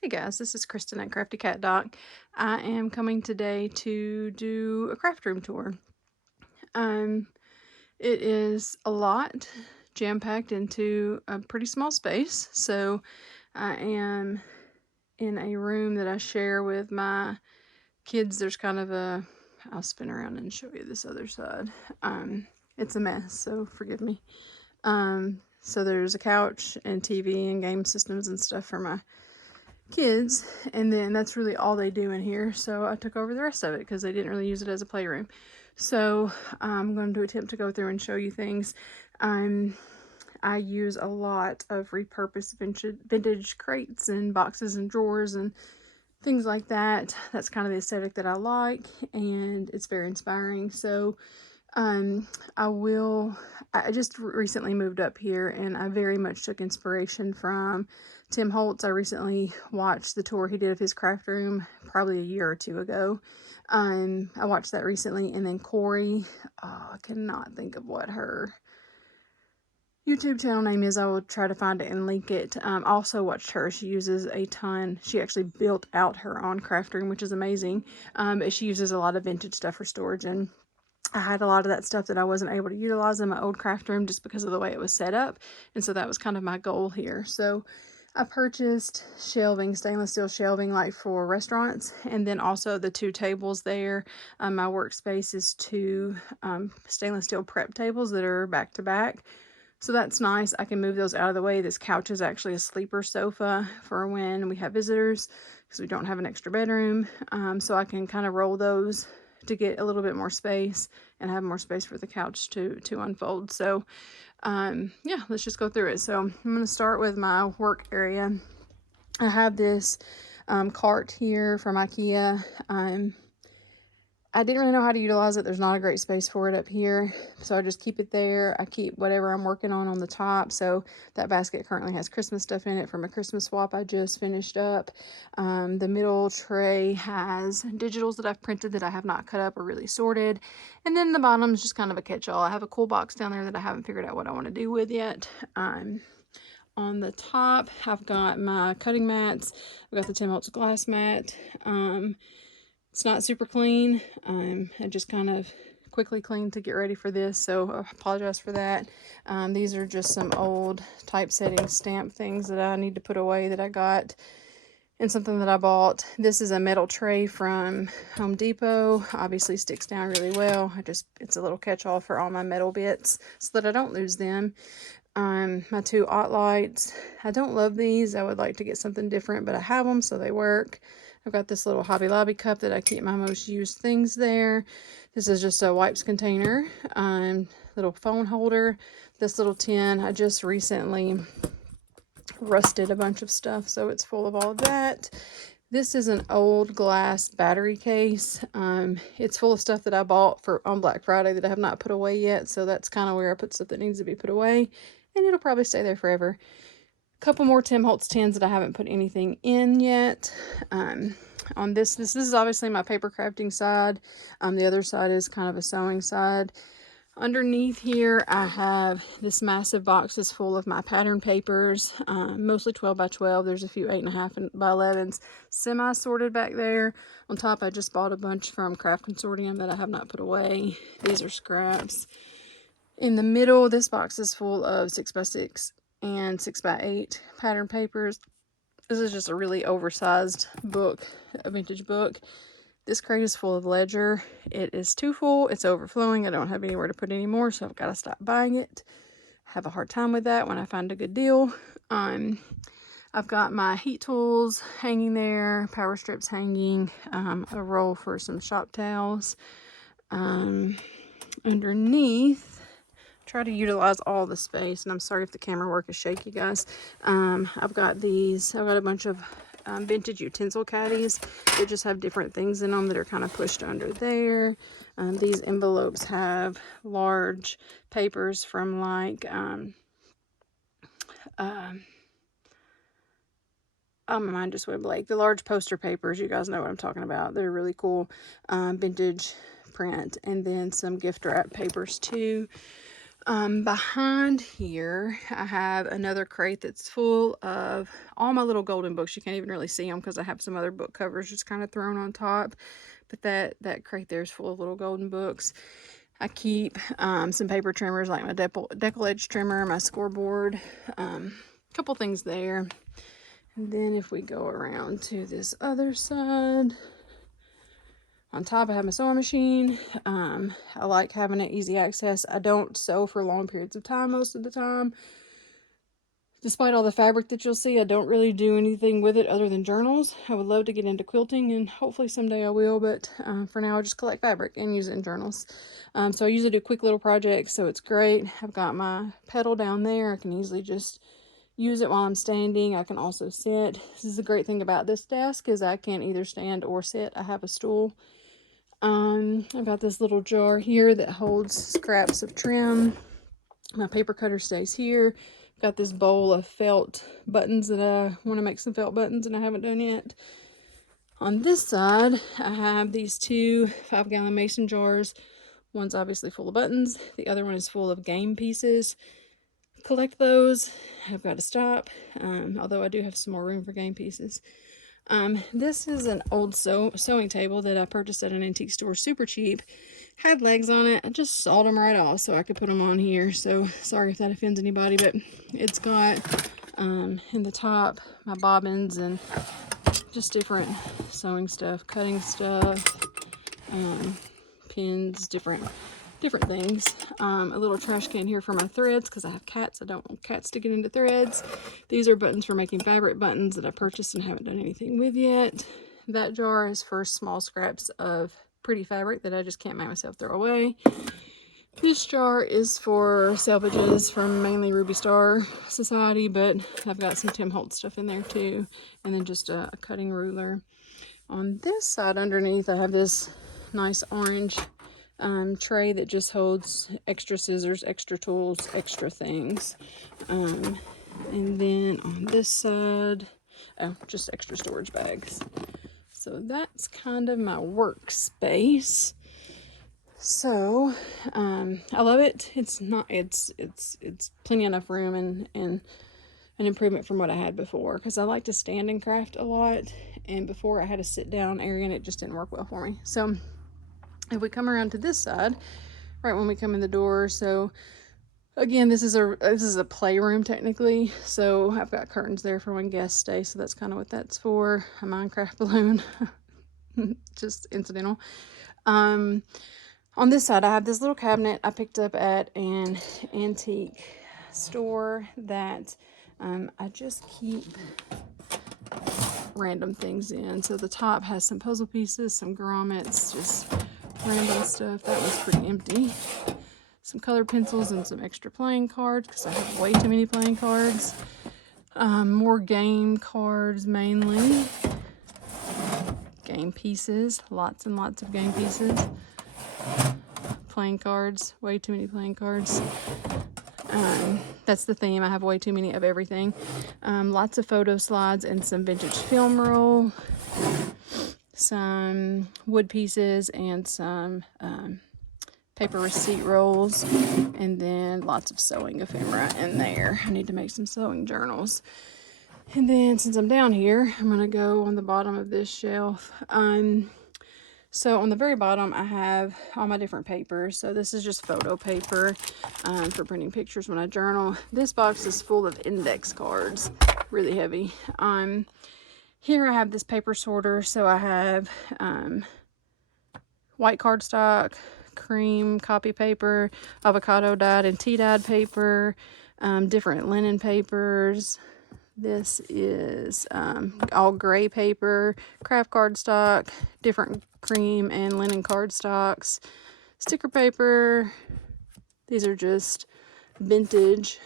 Hey guys, this is Kristen at Crafty Cat Doc. I am coming today to do a craft room tour. Um, it is a lot jam-packed into a pretty small space. So I am in a room that I share with my kids. There's kind of I'll spin around and show you this other side. It's a mess, so forgive me. So there's a couch and TV and game systems and stuff for my kids, and then that's really all they do in here. So I took over the rest of it because they didn't really use it as a playroom. So I'm going to attempt to go through and show you things. I use a lot of repurposed vintage crates and boxes and drawers and things like that. That's kind of the aesthetic that I like, and it's very inspiring. So um, I just recently moved up here, and I very much took inspiration from Tim Holtz. I recently watched the tour he did of his craft room probably a year or two ago. I watched that recently, and then Corey, I cannot think of what her YouTube channel name is. I will try to find it and link it. Also watched her. She uses a ton. She actually built out her own craft room, which is amazing. But she uses a lot of vintage stuff for storage, and I had a lot of that stuff that I wasn't able to utilize in my old craft room just because of the way it was set up. And so that was kind of my goal here. So I purchased shelving, stainless steel shelving, like for restaurants. And then also the two tables there. My workspace is two stainless steel prep tables that are back to back. So that's nice. I can move those out of the way. This couch is actually a sleeper sofa for when we have visitors because we don't have an extra bedroom. So I can kind of roll those to get a little bit more space and have more space for the couch to unfold. So yeah, let's just go through it. So I'm going to start with my work area. I have this cart here from IKEA. I didn't really know how to utilize it. There's not a great space for it up here, so I just keep it there. I keep whatever I'm working on the top. So that basket currently has Christmas stuff in it from a Christmas swap I just finished up. The middle tray has digitals that I've printed that I have not cut up or really sorted. And then the bottom is just kind of a catch-all. I have a cool box down there that I haven't figured out what I want to do with yet. On the top, I've got my cutting mats. I've got the Tim Holtz glass mat. It's not super clean. I just kind of quickly cleaned to get ready for this, so I apologize for that. These are just some old typesetting stamp things that I need to put away that I got, and something that I bought. This is a metal tray from Home Depot. Obviously sticks down really well. It's a little catch-all for all my metal bits so that I don't lose them. My two Ott lights. I don't love these. I would like to get something different, but I have them, so they work. I've got this little Hobby Lobby cup that I keep my most used things there. This is just a wipes container. Little phone holder. This little tin, I just recently rusted a bunch of stuff, so it's full of all of that. This is an old glass battery case. It's full of stuff that I bought on Black Friday that I have not put away yet, so that's kind of where I put stuff that needs to be put away, and it'll probably stay there forever. A couple more Tim Holtz tins that I haven't put anything in yet. On this is obviously my paper crafting side. The other side is kind of a sewing side. Underneath here, I have this massive boxes full of my pattern papers, mostly 12 by 12. There's a few 8.5 by 11s semi-sorted back there. On top, I just bought a bunch from Craft Consortium that I have not put away. These are scraps. In the middle, this box is full of 6x6 and 6x8 pattern papers. This is just a really oversized book, a vintage book. This crate is full of ledger. It is too full. It's overflowing. I don't have anywhere to put any more, so I've got to stop buying it. I have a hard time with that when I find a good deal. I've got my heat tools hanging there, power strips hanging, a roll for some shop towels. Underneath, try to utilize all the space, and I'm sorry if the camera work is shaky, guys. I've got a bunch of vintage utensil caddies that just have different things in them that are kind of pushed under there. These envelopes have large papers from like oh, my mind just went blank. The large poster papers, you guys know what I'm talking about. They're really cool. Vintage print, and then some gift wrap papers too. Behind here, I have another crate that's full of all my little golden books. You can't even really see them because I have some other book covers just kind of thrown on top. But that crate there is full of little golden books. I keep some paper trimmers like my decal edge trimmer, my scoreboard, a couple things there. And then if we go around to this other side, on top I have my sewing machine. I like having it easy access. I don't sew for long periods of time most of the time. Despite all the fabric that you'll see, I don't really do anything with it other than journals. I would love to get into quilting, and hopefully someday I will, but for now I just collect fabric and use it in journals. So I usually do quick little projects, so it's great. I've got my pedal down there. I can easily just use it while I'm standing. I can also sit. This is the great thing about this desk, is I can either stand or sit. I have a stool. I've got this little jar here that holds scraps of trim. My paper cutter stays here. Got this bowl of felt buttons that I want to make some felt buttons and I haven't done yet. On this side, I have these two 5-gallon mason jars. One's obviously full of buttons. The other one is full of game pieces. Collect those. I've got to stop, although I do have some more room for game pieces. This is an old sewing table that I purchased at an antique store super cheap. Had legs on it. I just sawed them right off so I could put them on here. So sorry if that offends anybody, but it's got in the top my bobbins and just different sewing stuff, cutting stuff, pins, different things. A little trash can here for my threads because I have cats. I don't want cats to get into threads. These are buttons for making fabric buttons that I purchased and haven't done anything with yet. That jar is for small scraps of pretty fabric that I just can't make myself throw away. This jar is for salvages from mainly Ruby Star Society, but I've got some Tim Holtz stuff in there too, and then just a cutting ruler. On this side underneath, I have this nice orange tray that just holds extra scissors, extra tools, extra things. And then on this side, oh, just extra storage bags. So that's kind of my workspace. So I love it. It's plenty enough room and an improvement from what I had before, because I like to stand and craft a lot, and before I had a sit down area and it just didn't work well for me. So if we come around to this side, right when we come in the door, so again, this is a playroom technically, so I've got curtains there for when guests stay, so that's kind of what that's for. A Minecraft balloon, just incidental. On this side, I have this little cabinet I picked up at an antique store that I just keep random things in. So the top has some puzzle pieces, some grommets, just random stuff. That one's pretty empty. Some colored pencils and some extra playing cards because I have way too many playing cards. More game cards mainly. Game pieces, lots and lots of game pieces. Playing cards, way too many playing cards. That's the theme. I have way too many of everything. Lots of photo slides and some vintage film roll. Some wood pieces and some paper receipt rolls. And then lots of sewing ephemera in there. I need to make some sewing journals. And then since I'm down here, I'm going to go on the bottom of this shelf. So on the very bottom, I have all my different papers. So this is just photo paper for printing pictures when I journal. This box is full of index cards, really heavy. Here I have this paper sorter. So I have white cardstock, cream copy paper, avocado dyed and tea dyed paper, different linen papers. This is all gray paper, craft cardstock, different cream and linen cardstocks, sticker paper. These are just vintage.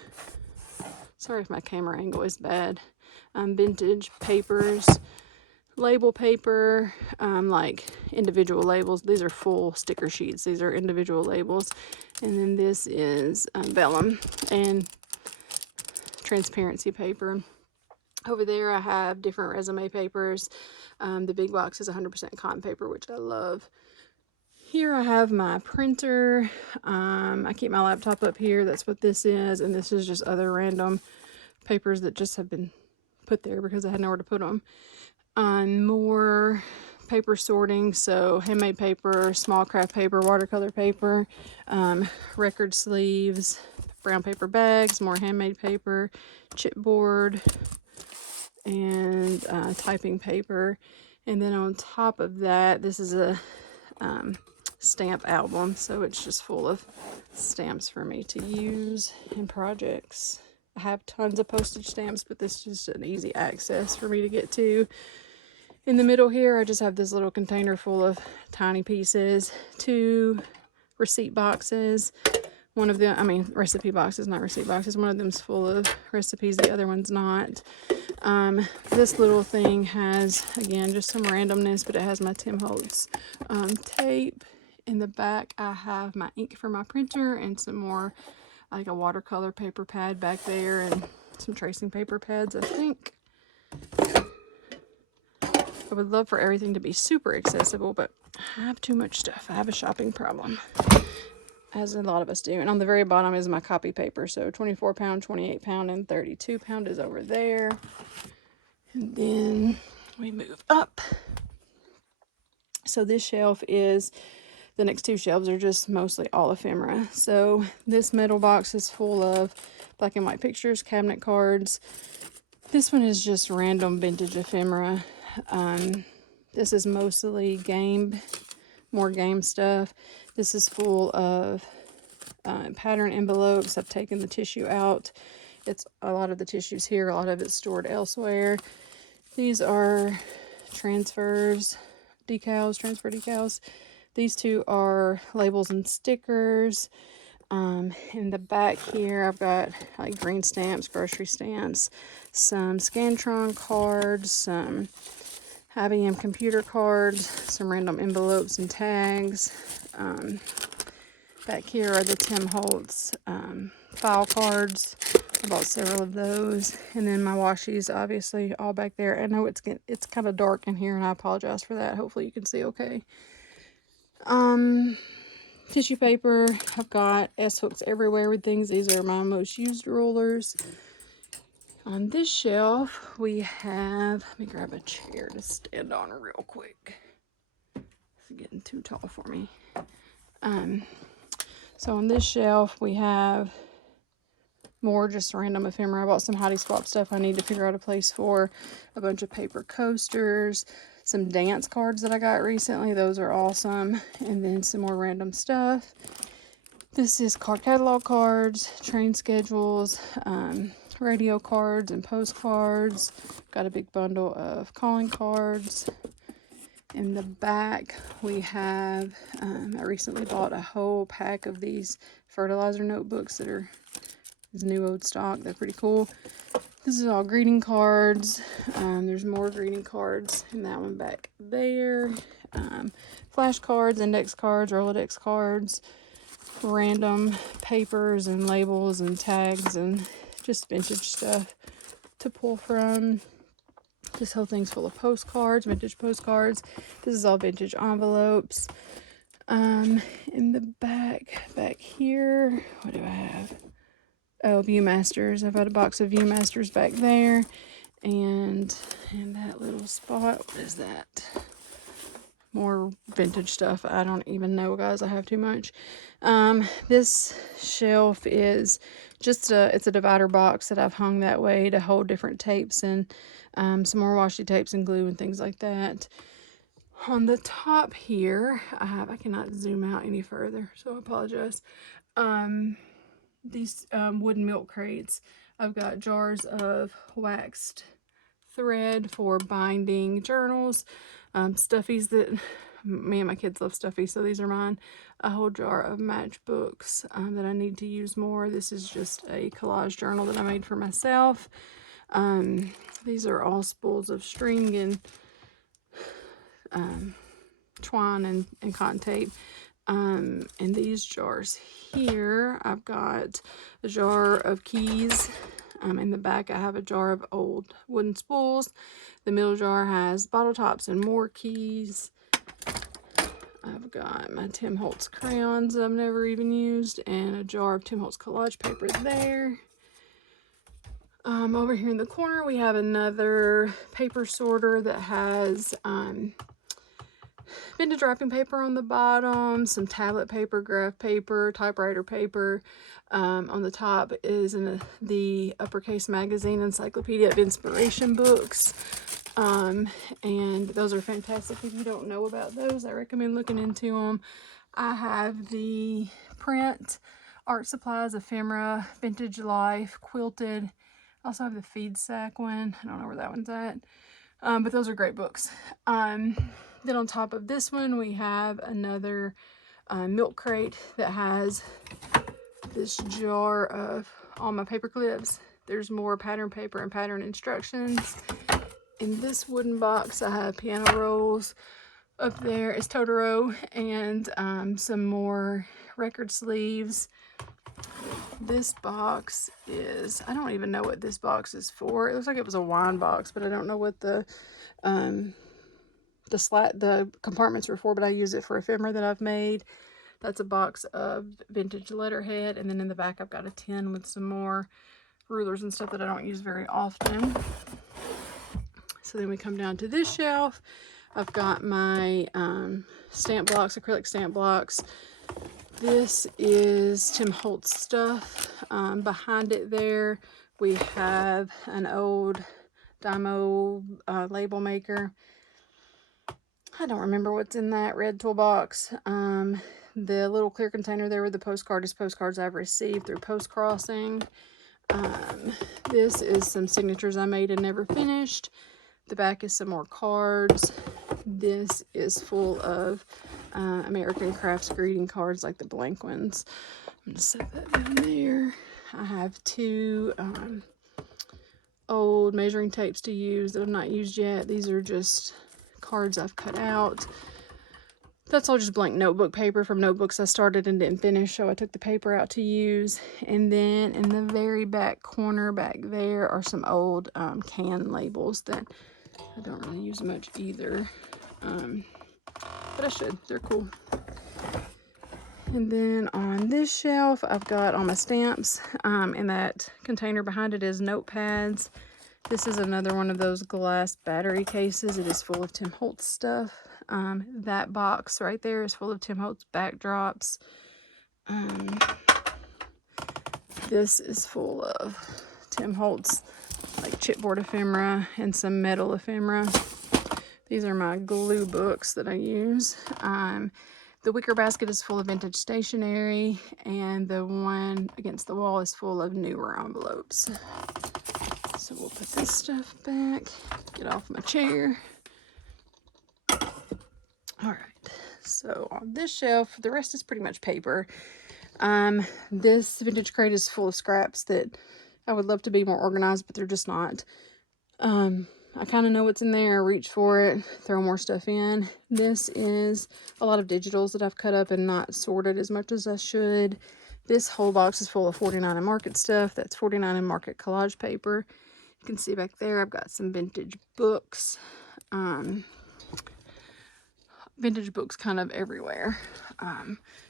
Sorry if my camera angle is bad. Vintage papers, label paper, like individual labels. These are full sticker sheets. These are individual labels. And then this is vellum and transparency paper. Over there I have different resume papers. The big box is 100% cotton paper, which I love. Here I have my printer. I keep my laptop up here. That's what this is. And this is just other random papers that just have been put there because I had nowhere to put them. More paper sorting. So handmade paper, small craft paper, watercolor paper, record sleeves, brown paper bags, more handmade paper, chipboard, and typing paper. And then on top of that, this is a stamp album, so it's just full of stamps for me to use in projects. I have tons of postage stamps, but this is just an easy access for me to get to. In the middle here, I just have this little container full of tiny pieces, 2 receipt boxes. One of them, I mean recipe boxes, not receipt boxes. One of them's full of recipes, the other one's not. This little thing has, again, just some randomness, but it has my Tim Holtz tape. In the back, I have my ink for my printer and some more, like a watercolor paper pad back there and some tracing paper pads, I think. I would love for everything to be super accessible, but I have too much stuff. I have a shopping problem, as a lot of us do. And on the very bottom is my copy paper. So 24 pound, 28 pound, and 32 pound is over there. And then we move up. So this shelf is, the next 2 shelves are just mostly all ephemera. So this metal box is full of black and white pictures, cabinet cards. This one is just random vintage ephemera. This is mostly more game stuff. This is full of pattern envelopes. I've taken the tissue out. It's a lot of the tissues here, a lot of it's stored elsewhere. These are transfer decals. These 2 are labels and stickers. In the back here, I've got like green stamps, grocery stamps, some Scantron cards, some IBM computer cards, some random envelopes and tags. Back here are the Tim Holtz file cards. I bought several of those. And then my washies, obviously, all back there. I know it's kind of dark in here, and I apologize for that. Hopefully you can see okay. Tissue paper. I've got S-hooks everywhere with things. These are my most used rulers. On this shelf, we have, let me grab a chair to stand on real quick. It's getting too tall for me. So on this shelf, we have more just random ephemera. I bought some Heidi Swap stuff I need to figure out a place for. A bunch of paper coasters. Some dance cards that I got recently. Those are awesome. And then some more random stuff. This is card catalog cards, train schedules, radio cards and postcards. Got a big bundle of calling cards. In the back, we have, I recently bought a whole pack of these fertilizer notebooks that are this new old stock. They're pretty cool. This is all greeting cards. There's more greeting cards in that one back there. Flashcards, index cards, Rolodex cards, random papers and labels and tags and just vintage stuff to pull from. This whole thing's full of postcards, vintage postcards. This is all vintage envelopes. In the back here, what do I have? Oh, Viewmasters. I've got a box of Viewmasters back there. And in that little spot, what is that? More vintage stuff. I don't even know, guys. I have too much. This shelf is just it's a divider box that I've hung that way to hold different tapes and some more washi tapes and glue and things like that. On the top here, I cannot zoom out any further, so I apologize. These wooden milk crates. I've got jars of waxed thread for binding journals, stuffies that me and my kids love stuffies, so these are mine. A whole jar of matchbooks that I need to use more. This is just a collage journal that I made for myself. These are all spools of string and twine and cotton tape. And these jars here, I've got a jar of keys. In the back, I have a jar of old wooden spools. The middle jar has bottle tops and more keys. I've got my Tim Holtz crayons I've never even used, and a jar of Tim Holtz collage paper there. Over here in the corner, we have another paper sorter that has vintage wrapping paper on the bottom, some tablet paper, graph paper, typewriter paper. On the top is the Uppercase Magazine Encyclopedia of Inspiration books. And those are fantastic. If you don't know about those, I recommend looking into them. I have the print, art supplies, ephemera, vintage life, quilted. I also have the feed sack one. I don't know where that one's at. But those are great books. Then on top of this one, we have another milk crate that has this jar of all my paper clips. There's more pattern paper and pattern instructions. In this wooden box, I have piano rolls. Up there is Totoro and some more record sleeves. This box is, I don't even know what this box is for. It looks like it was a wine box, but I don't know what the compartments were for, but I use it for ephemera that I've made. That's a box of vintage letterhead, and then in the back I've got a tin with some more rulers and stuff that I don't use very often. So then we come down to this shelf. I've got my stamp blocks, acrylic stamp blocks. This is Tim Holtz stuff. Behind it there, we have an old Dymo label maker. I don't remember what's in that red toolbox. The little clear container there with the postcard is postcards I've received through post crossing. This is some signatures I made and never finished. The back is some more cards. This is full of American Crafts greeting cards, like the blank ones. I'm going to set that down there. I have two old measuring tapes to use that I've not used yet. These are just cards I've cut out. That's all just blank notebook paper from notebooks I started and didn't finish, so I took the paper out to use. And then in the very back corner back there are some old can labels that I don't really use much either, but I should. They're cool. And then on this shelf, I've got all my stamps. In that container behind it is notepads. This is another one of those glass battery cases. It is full of Tim Holtz stuff. That box right there is full of Tim Holtz backdrops. This is full of Tim Holtz like chipboard ephemera and some metal ephemera. These are my glue books that I use. The wicker basket is full of vintage stationery, and the one against the wall is full of newer envelopes. So we'll put this stuff back, get off my chair. All right, so on this shelf, the rest is pretty much paper. This vintage crate is full of scraps that I would love to be more organized, but they're just not. I kind of know what's in there, reach for it, throw more stuff in. This is a lot of digitals that I've cut up and not sorted as much as I should. This whole box is full of 49 and Market stuff. That's 49 and Market collage paper. You can see back there I've got some vintage books. Vintage books kind of everywhere.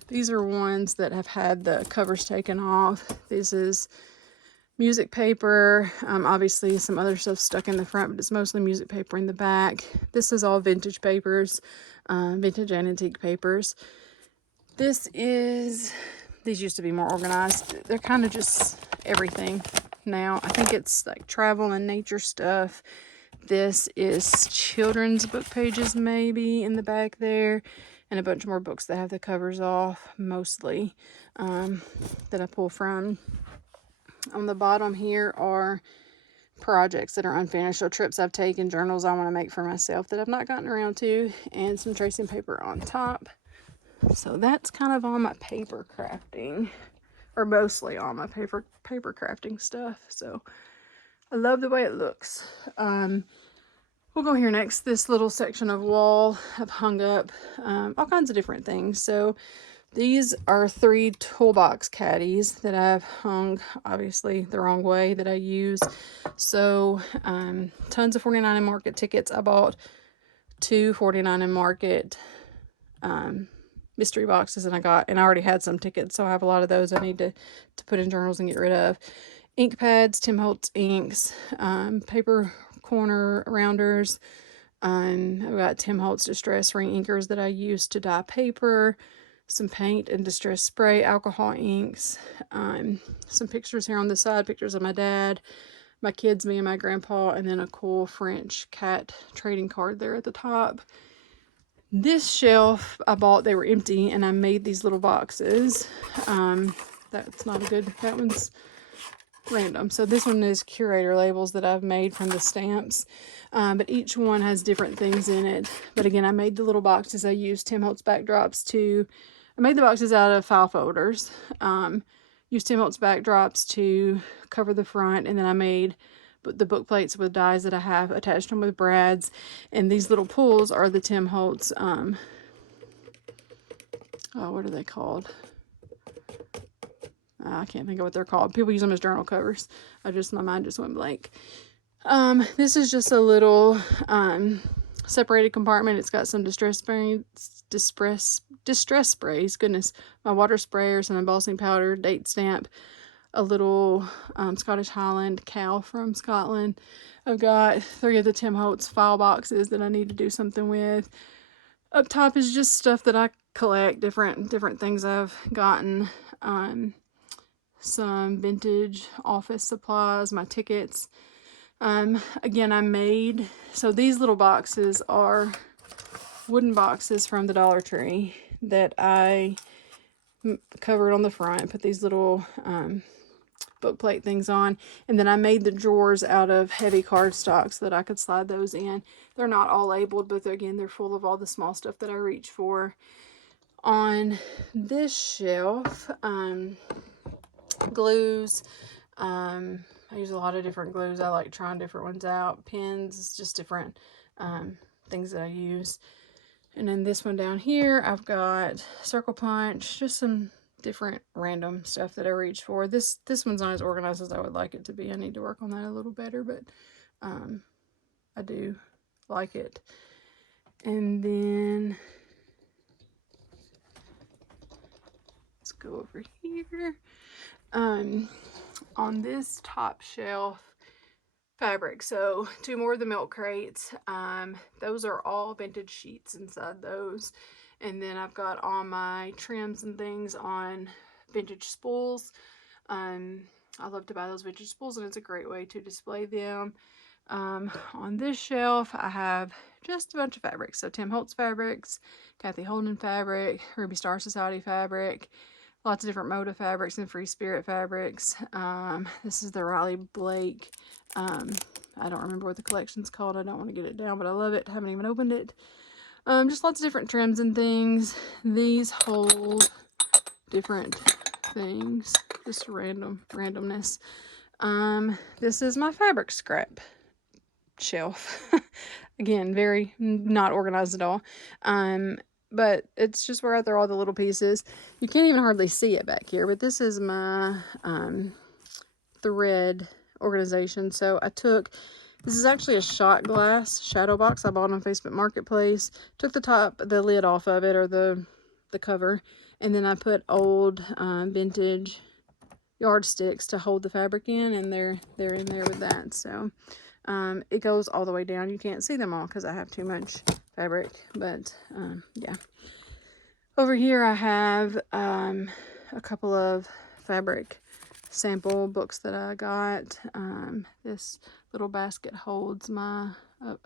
These are ones that have had the covers taken off. This is music paper, obviously some other stuff stuck in the front, but it's mostly music paper in the back. This is all vintage papers, vintage and antique papers. These used to be more organized. They're kind of just everything now. I think it's like travel and nature stuff. This is children's book pages maybe in the back there, and a bunch more books that have the covers off, mostly, that I pull from. On the bottom here are projects that are unfinished, so trips I've taken, journals I want to make for myself that I've not gotten around to, and some tracing paper on top. So that's kind of all my paper crafting, or mostly all my paper crafting stuff. So I love the way it looks. We'll go here next. This little section of wall I've hung up all kinds of different things. So these are 3 toolbox caddies that I've hung, obviously the wrong way, that I use. So tons of 49 and Market tickets. I bought 2 49 and Market mystery boxes, and I already had some tickets, so I have a lot of those I need to put in journals and get rid of. Ink pads, Tim Holtz inks, paper corner rounders. I've got Tim Holtz Distress Ring inkers that I use to dye paper, some paint and distress spray, alcohol inks, some pictures here on the side, pictures of my dad, my kids, me and my grandpa, and then a cool French cat trading card there at the top. This shelf I bought, they were empty, and I made these little boxes. That's not a good, that one's random. So this one is curator labels that I've made from the stamps, but each one has different things in it. But again, I made the little boxes. I used Tim Holtz backdrops to, I made the boxes out of file folders, used Tim Holtz backdrops to cover the front, and then I made the book plates with dies that I have, attached them with brads, and these little pulls are the Tim Holtz, oh, what are they called? I can't think of what they're called. People use them as journal covers. My mind just went blank. This is just a little separated compartment. It's got some distress sprays. Goodness, my water sprayer, some embossing powder, date stamp, a little Scottish Highland cow from Scotland. I've got 3 of the Tim Holtz file boxes that I need to do something with. Up top is just stuff that I collect, different things I've gotten. Some vintage office supplies, my tickets. Again, I made, so these little boxes are wooden boxes from the Dollar Tree that I covered on the front, put these little book plate things on, and then I made the drawers out of heavy cardstock so that I could slide those in. They're not all labeled, but again, they're full of all the small stuff that I reach for. On this shelf, glues, I use a lot of different glues. I like trying different ones out. Pens, just different things that I use. And then this one down here, I've got circle punch, just some different random stuff that I reach for. This one's not as organized as I would like it to be. I need to work on that a little better, but I do like it. And then let's go over here. On this top shelf, fabric. So 2 more of the milk crates. Those are all vintage sheets inside those. And then I've got all my trims and things on vintage spools. I love to buy those vintage spools, and it's a great way to display them. On this shelf, I have just a bunch of fabrics. So Tim Holtz fabrics, Kathy Holden fabric, Ruby Star Society fabric, lots of different Moda fabrics and Free Spirit fabrics. This is the Riley Blake. I don't remember what the collection's called. I don't want to get it down, but I love it. Haven't even opened it. Just lots of different trims and things. These hold different things. Just randomness. This is my fabric scrap shelf. Again, very not organized at all. But it's just where I throw all the little pieces. You can't even hardly see it back here, but this is my thread organization. So this is actually a shot glass shadow box I bought on Facebook Marketplace. Took the lid off of it, or the cover, and then I put old vintage yardsticks to hold the fabric in, and they're in there with that. So it goes all the way down. You can't see them all because I have too much fabric, but yeah. Over here I have a couple of fabric sample books that I got. This little basket holds a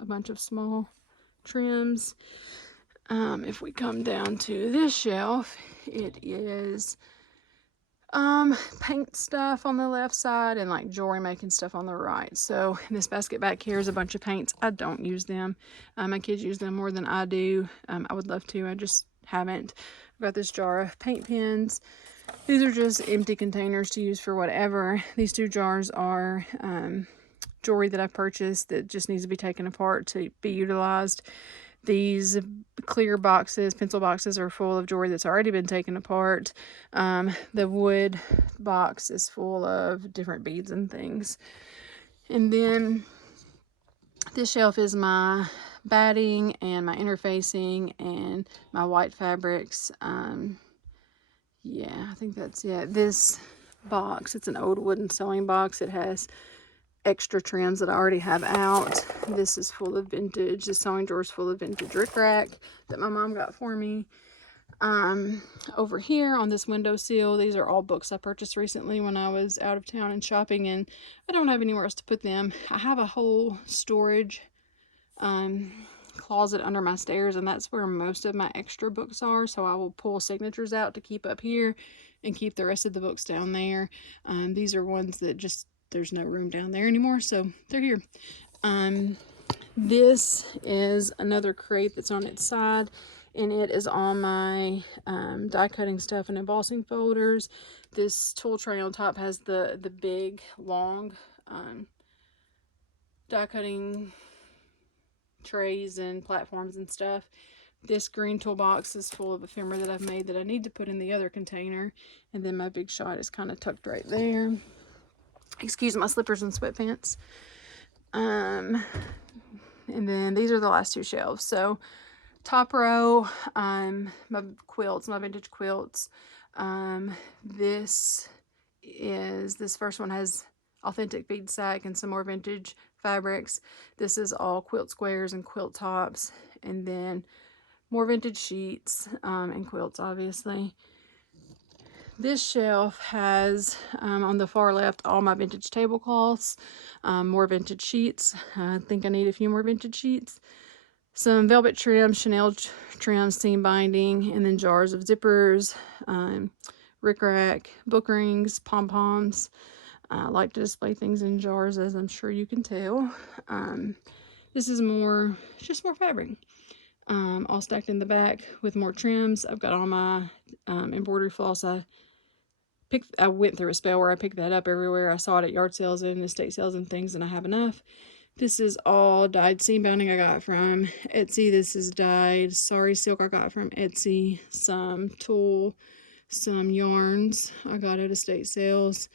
bunch of small trims. If we come down to this shelf, it is paint stuff on the left side and like jewelry making stuff on the right. So this basket back here is a bunch of paints. I don't use them. My kids use them more than I do. I would love to. I just haven't. I've got this jar of paint pens. These are just empty containers to use for whatever. These 2 jars are jewelry that I purchased that just needs to be taken apart to be utilized. These clear boxes, pencil boxes, are full of jewelry that's already been taken apart. The wood box is full of different beads and things. And then this shelf is my batting and my interfacing and my white fabrics. Yeah, I think that's it. This box, it's an old wooden sewing box. It has extra trims that I already have out. This is full of vintage. The sewing drawer is full of vintage rickrack that my mom got for me. Over here on this windowsill, these are all books I purchased recently when I was out of town and shopping, and I don't have anywhere else to put them. I have a whole storage closet under my stairs, and that's where most of my extra books are, so I will pull signatures out to keep up here and keep the rest of the books down there. These are ones that just there's no room down there anymore, so they're here. This is another crate that's on its side, and it is all my die cutting stuff and embossing folders. This tool tray on top has the big long die cutting trays and platforms and stuff. This green toolbox is full of ephemera that I've made that I need to put in the other container, and then my big shot is kind of tucked right there. Excuse my slippers and sweatpants. And then these are the last two shelves. So top row, my quilts, my vintage quilts. This first one has authentic bead sack and some more vintage fabrics. This is all quilt squares and quilt tops, and then more vintage sheets and quilts, obviously. This shelf has on the far left all my vintage tablecloths, more vintage sheets. I think I need a few more vintage sheets, some velvet trim, Chanel trim, seam binding, and then jars of zippers, rickrack, book rings, pom-poms. I like to display things in jars, as I'm sure you can tell. This is just more fabric. All stacked in the back with more trims. I've got all my embroidery floss. I went through a spell where I picked that up everywhere. I saw it at yard sales and estate sales and things, and I have enough. This is all dyed seam binding I got from Etsy. This is dyed sari silk I got from Etsy. Some tulle, some yarns I got at estate sales.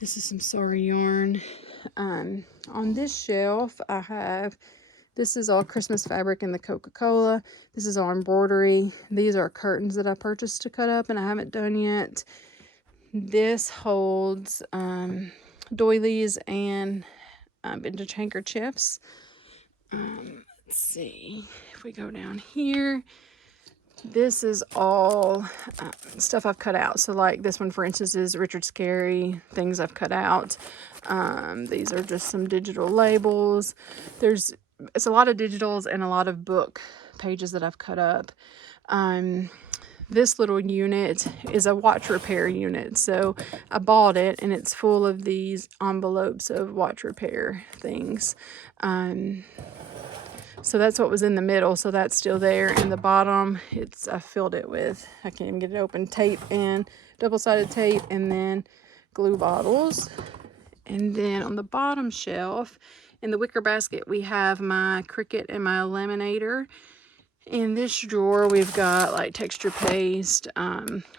This is some sari yarn. On this shelf, this is all Christmas fabric in the Coca-Cola. This is all embroidery. These are curtains that I purchased to cut up and I haven't done yet. This holds doilies and vintage handkerchiefs. Let's see if we go down here. This is all stuff I've cut out. So like this one, for instance, is Richard Scarry, things I've cut out. These are just some digital labels. It's a lot of digitals and a lot of book pages that I've cut up. This little unit is a watch repair unit. So I bought it and it's full of these envelopes of watch repair things. So that's what was in the middle. So that's still there. And the bottom, I filled it with, I can't even get it open, tape and double-sided tape, and then glue bottles. And then on the bottom shelf, in the wicker basket, we have my Cricut and my laminator. In this drawer, we've got like texture paste,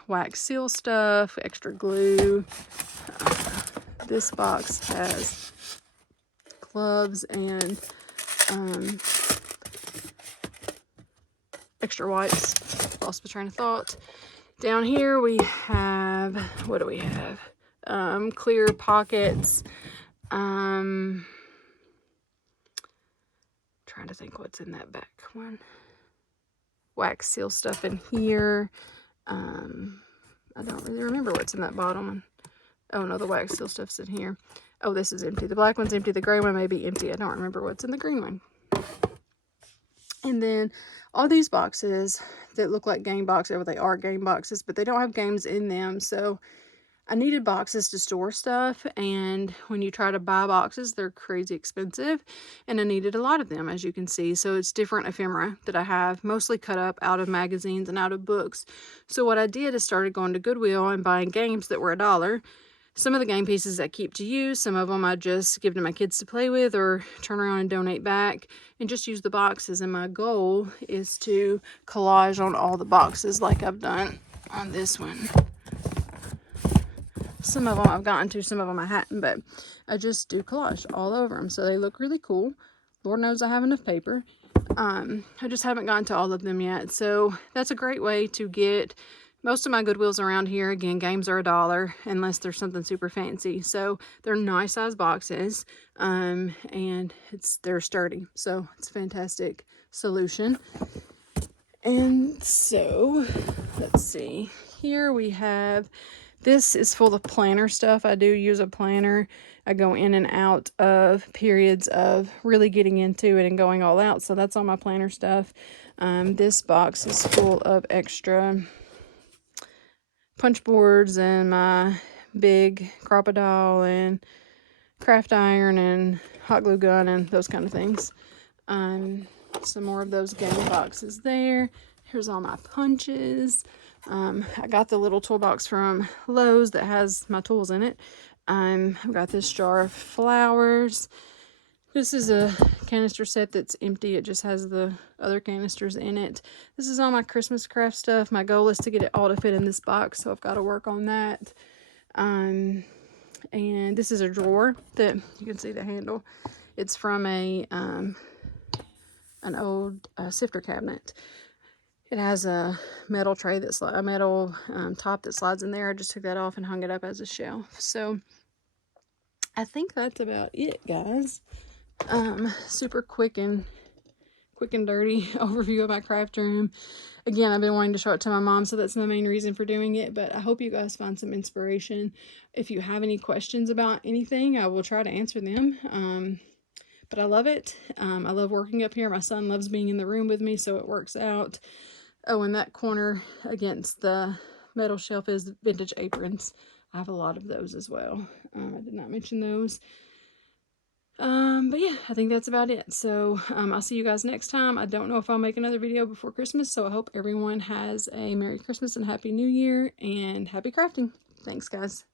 wax seal stuff, extra glue. This box has gloves and extra wipes. Lost my train of thought. Down here we have, what do we have? Clear pockets. Trying to think what's in that back one. Wax seal stuff in here. I don't really remember what's in that bottom one. Oh no, the wax seal stuff's in here. Oh, this is empty. The black one's empty. The gray one may be empty. I don't remember what's in the green one. And then all these boxes that look like game boxes, or they are game boxes, but they don't have games in them. So I needed boxes to store stuff, and when you try to buy boxes, they're crazy expensive, and I needed a lot of them, as you can see. So it's different ephemera that I have, mostly cut up out of magazines and out of books. So what I did is started going to Goodwill and buying games that were $1. Some of the game pieces I keep to use, some of them I just give to my kids to play with or turn around and donate back and just use the boxes. And my goal is to collage on all the boxes like I've done on this one. Some of them I've gotten to, some of them I hadn't, but I just do collage all over them. So they look really cool. Lord knows I have enough paper. I just haven't gotten to all of them yet. So that's a great way to get most of my Goodwills around here. Again, games are $1 unless there's something super fancy. So they're nice size boxes, and they're sturdy. So it's a fantastic solution. And so let's see. Here we have, this is full of planner stuff. I do use a planner. I go in and out of periods of really getting into it and going all out. So that's all my planner stuff. This box is full of extra punch boards and my big crocodile and craft iron and hot glue gun and those kind of things. Some more of those game boxes there. Here's all my punches. I got the little toolbox from Lowe's that has my tools in it. I've got this jar of flowers. This is a canister set that's empty. It just has the other canisters in it. This is all my Christmas craft stuff. My goal is to get it all to fit in this box, so I've got to work on that. And this is a drawer that you can see the handle. It's from an old sifter cabinet. It has a metal tray that's a metal top that slides in there. I just took that off and hung it up as a shelf. So I think that's about it, guys. Super quick and dirty overview of my craft room. Again, I've been wanting to show it to my mom, so that's my main reason for doing it, but I hope you guys find some inspiration. If you have any questions about anything, I will try to answer them. But I love it. I love working up here. My son loves being in the room with me, so it works out. Oh, and that corner against the metal shelf is vintage aprons. I have a lot of those as well. I did not mention those. But yeah, I think that's about it. So I'll see you guys next time. I don't know if I'll make another video before Christmas, so I hope everyone has a Merry Christmas and Happy New Year and happy crafting. Thanks, guys.